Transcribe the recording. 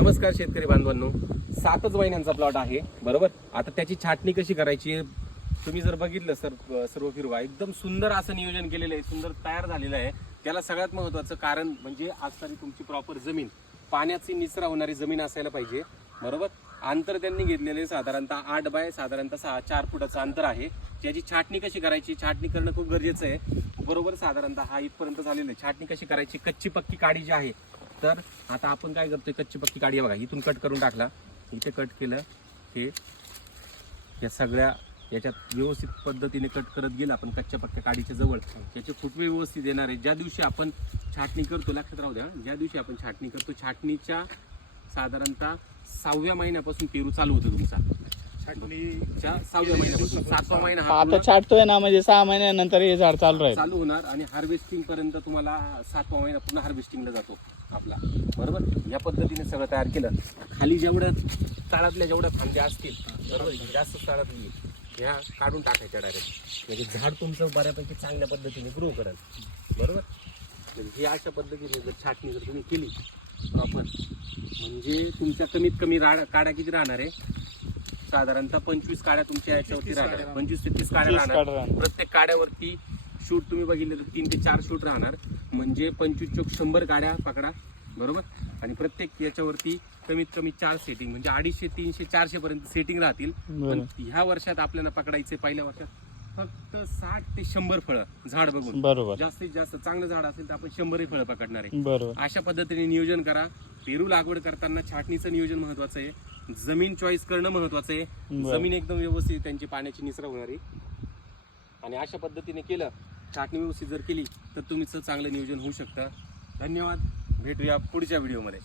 नमस्कार शेतकरी बांधवांनो, 7च महिन्यांचा प्लॉट आहे बरोबर. आता त्याची छाटणी कशी करायची तुम्ही जर बघितलं सर्व फिरवा एकदम सुंदर असं नियोजन केलेलं आहे, सुंदर तयार झालेलं आहे. त्याला सगळ्यात महत्त्वाचं कारण म्हणजे असणारी तुमची प्रॉपर जमीन, पाण्याची निचरा होणारी जमीन असायला पाहिजे बरोबर. अंतर त्यांनी घेतलेले साधारणतः 8 बाय साधारणतः 4 फुटाचं अंतर आहे. त्याची छाटणी कशी करायची, छाटणी करणं खूप गरजेचं आहे बरोबर. साधारणतः हा इथपर्यंत झालेलं आहे. छाटणी कशी करायची, कच्ची पक्की काडी जी आहे, तर आता आपण काय करतोय, कच्ची पक्की काडी बघा इथून कट करून टाकला, इथे कट केलं, हे या सगळ्या याच्यात व्यवस्थित पद्धतीने कट करत गेला आपण कच्च्या पक्क्या काडीच्या जवळ. याचे फुटवे व्यवस्थित येणार आहे. ज्या दिवशी आपण छाटणी करतो, लक्षात राहू द्या, ज्या दिवशी आपण छाटणी करतो छाटणीच्या साधारणतः 6व्या महिन्यापासून पेरू चालू होतो तुमचा. छाटणीच्या 6व्या महिन्यापासून 7वा महिना हा आता छाटतोय ना, म्हणजे 6 महिन्यानंतर हे झाड चालू होणार आणि हार्वेस्टिंग पर्यंत तुम्हाला 7वा महिना पुन्हा हार्वेस्टिंगला जातो आपला बरोबर. या पद्धतीने सगळं तयार केलं. खाली जेवढ्या चाळातल्या जेवढ्या फांद्या असतील बरोबर, जास्त चाळातली ह्या काढून टाकायच्या डायरेक्ट, म्हणजे झाड तुमचं बऱ्यापैकी चांगल्या पद्धतीने ग्रो करेल बरोबर. म्हणजे ही अशा पद्धतीने जर छाटणी जर तुम्ही केली प्रॉपर, म्हणजे तुमच्या कमीत कमी काड्या किती राहणार आहे, साधारणतः 25 काड्या तुमच्या याच्यावरती राहणार, 25 ते 30 काड्या राहणार. प्रत्येक काड्यावरती शूट तुम्ही बघितले तर 3 ते 4 शूट राहणार, म्हणजे 25 चोक 100 काड्या पकडा बरोबर. आणि प्रत्येक याच्यावरती कमीत कमी 4 सेटिंग, म्हणजे 250, 300, 400 पर्यंत सेटिंग राहतील. पण ह्या वर्षात आपल्याला पकडायचे पहिल्या वर्षात फक्त 60 ते 100 फळं झाड बघून बरोबर. जास्तीत जास्त चांगलं झाड असेल तर आपण 100 फळं पकडणार आहे बरोबर. अशा पद्धतीने नियोजन करा. पेरू लागवड करताना छाटणीचं नियोजन महत्वाचं आहे, जमीन चॉईस करणं महत्वाचं आहे. जमीन एकदम व्यवस्थित, त्यांची पाण्याची निचरा होणारी, आणि अशा पद्धतीने केलं, छाटणी व्यवस्थित जर केली तर तुमचं चांगलं नियोजन होऊ शकतं. धन्यवाद, भेटूया पुढच्या व्हिडिओमध्ये.